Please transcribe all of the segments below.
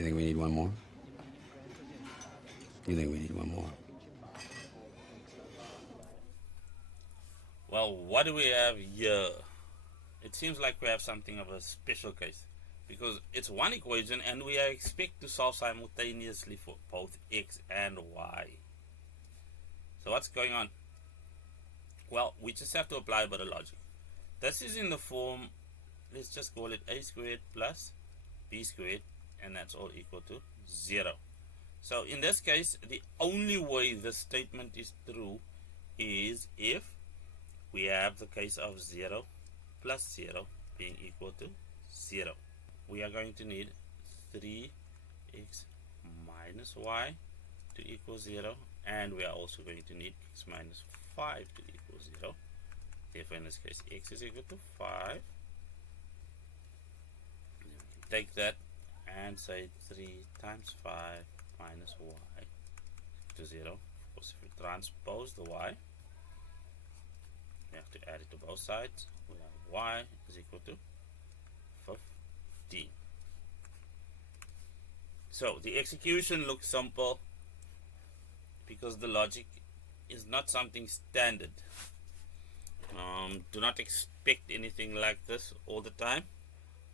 You think we need one more? You think we need one more? Well, what do we have here? It seems like we have something of a special case, because it's one equation and we are expected to solve simultaneously for both x and y. So what's going on? Well, we just have to apply a bit of logic. This is in the form, let's just call it a squared plus b squared, and that's all equal to 0. So in this case, the only way this statement is true is if we have the case of 0 plus 0 being equal to 0. We are going to need 3x minus y to equal 0, and we are also going to need x minus 5 to equal 0. Therefore, in this case, x is equal to 5. Take that and say 3 times 5 minus y to 0. Of course, if we transpose the y, we have to add it to both sides. We have y is equal to 15. So the execution looks simple because the logic is not something standard. Do not expect anything like this all the time,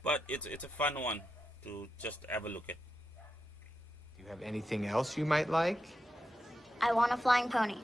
but it's a fun one to just have a look at. Do you have anything else you might like? I want a flying pony.